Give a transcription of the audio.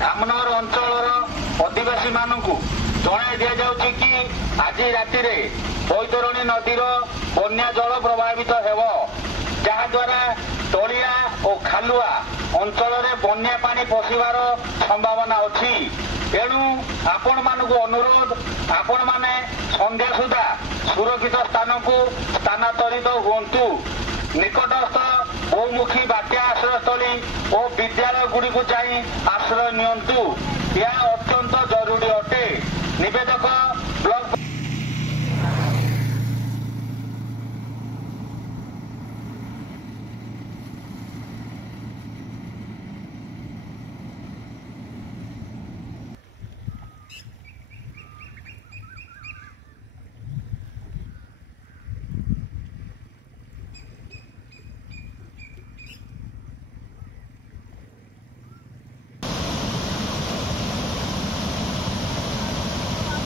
ଧାମନଗର ଅଞ୍ଚଳର ଅଧିବାସୀ ମାନଙ୍କୁ ଜଣାଇ ଦିଆଯାଉଛି କି ଆଜି ରାତିରେ ବୈତରଣୀ ନଦୀର ବନ୍ୟା ଜଳ ପ୍ରଭାବିତ ହେବ, ଯାହାଦ୍ୱାରା ତଳିଆ ଓ ଖାଲୁଆ ଅଞ୍ଚଳରେ ବନ୍ୟା ପାଣି ପଶିବାର ସମ୍ଭାବନା ଅଛି। ଏଣୁ ଆପଣମାନଙ୍କୁ ଅନୁରୋଧ, ଆପଣମାନେ ସନ୍ଧ୍ୟା ସୁଦ୍ଧା ସୁରକ୍ଷିତ ସ୍ଥାନକୁ ସ୍ଥାନାନ୍ତରିତ ହୁଅନ୍ତୁ। ନିକଟସ୍ଥ ବହୁମୁଖୀ ବାତ୍ୟା ଆଶ୍ରୟସ୍ଥଳୀ ଓ ବିଦ୍ୟାଳୟ ଗୁଡ଼ିକୁ ଯାଇ ଆଶ୍ରୟ ନିଅନ୍ତୁ।